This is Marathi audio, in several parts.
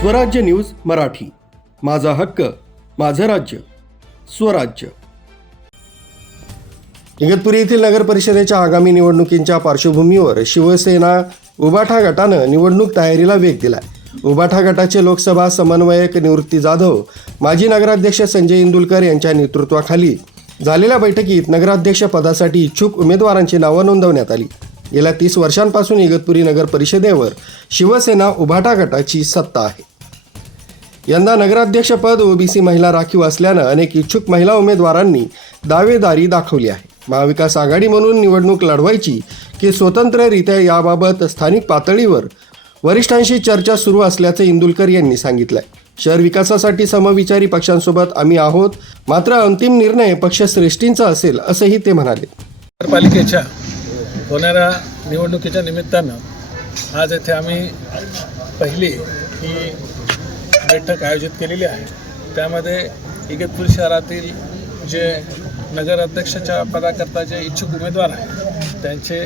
स्वराज्य न्यूज मराठी माझा हक्क माझं राज्य स्वराज्य इगतपुरी येथील नगर परिषदेच्या आगामी निवडणुकींच्या पार्श्वभूमीवर शिवसेना उबाठा गटानं निवडणूक तयारीला वेग दिला उबाठा गटाचे लोकसभा समन्वयक निवृत्ती जाधव माजी नगराध्यक्ष संजय इंदुलकर यांच्या नेतृत्वाखाली झालेल्या बैठकीत नगराध्यक्ष पदासाठी इच्छुक उमेदवारांची नावं नोंदवण्यात आली गेल्या तीस वर्षांपासून इगतपुरी नगर परिषदेवर शिवसेना उभाटा गटाची सत्ता आहे यंदा नगराध्यक्षपद ओबीसी महिला राखीव असल्यानं अनेक इच्छुक महिला उमेदवारांनी दावेदारी दाखवली आहे महाविकास आघाडी म्हणून निवडणूक लढवायची की स्वतंत्ररित्या याबाबत स्थानिक पातळीवर वरिष्ठांशी चर्चा सुरू असल्याचं इंदुलकर यांनी सांगितलं शहर विकासासाठी समविचारी पक्षांसोबत आम्ही आहोत मात्र अंतिम निर्णय पक्षश्रेष्ठींचा असेल असंही ते म्हणाले नगरपालिकेच्या होणाऱ्या निवडणुकीच्या निमित्तानं आज येथे आम्ही पहिली की बैठक आयोजित केलेली आहे त्यामध्ये इगतपूर शहरातील जे नगराध्यक्षाच्या पदाकरता जे इच्छुक उमेदवार आहेत त्यांचे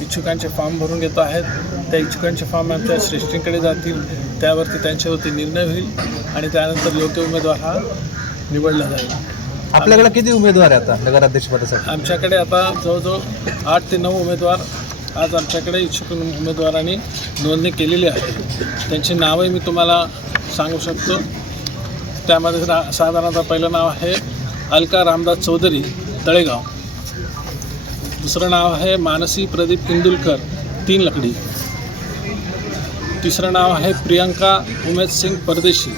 इच्छुकांचे फॉर्म भरून घेतो आहेत त्या इच्छुकांचे फॉर्म आमच्या श्रेष्ठींकडे जातील त्यावरती त्यांच्यावरती निर्णय होईल आणि त्यानंतर योग्य उमेदवार हा निवडला जाईल आपल्याकडे किती उमेदवार आहे आता नगराध्यक्ष पदासाठी आमच्याकडे आता जवळजवळ आठ ते नऊ उमेदवार आज आमच्याकडे इच्छुक उमेदवारांनी नोंदणी केलेली आहे त्यांची नावंही मी तुम्हाला सांगू शकतो त्यामध्ये साधारणतः पहिलं नाव आहे अलका रामदास चौधरी तळेगाव दुसरं नाव आहे मानसी प्रदीप इंदुलकर तीन लकडी तिसरं नाव आहे प्रियंका उमेद सिंग परदेशी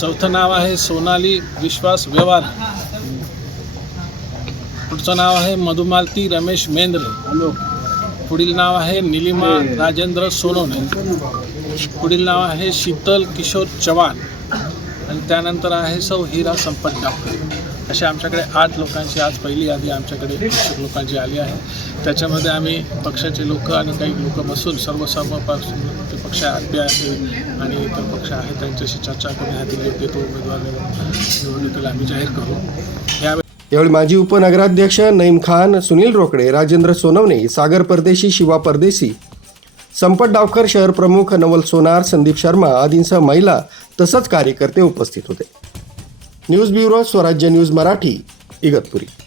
चौथं नाव आहे सोनाली विश्वास व्यवहार पुढचं नाव आहे मधुमालती रमेश मेंद्रे पुढील नाव आहे निलिमा राजेंद्र सोनोने पुढील नाव आहे शीतल किशोर चव्हाण आणि त्यानंतर आहे सौ हिरा संपत डॉक्टर अशा आमच्याकडे आठ लोकांची आज पहिली यादी आमच्याकडे लोकांची आली आहे त्याच्यामध्ये आम्ही पक्षाचे लोक आणि काही लोक बसून सर्व सर्व पक्ष आरपी आहे आणि इतर पक्ष आहे त्यांच्याशी चर्चा करून योग्य तो उमेदवार निवडणुकीला आम्ही जाहीर करू यावेळी माजी उपनगराध्यक्ष नईम खान सुनील रोकडे राजेंद्र सोनवणे सागर परदेशी शिवा परदेशी संपत डावकर शहर प्रमुख नवल सोनार संदीप शर्मा आदींसह महिला तसंच कार्यकर्ते उपस्थित होते news bureau Swarajya news Marathi Igatpuri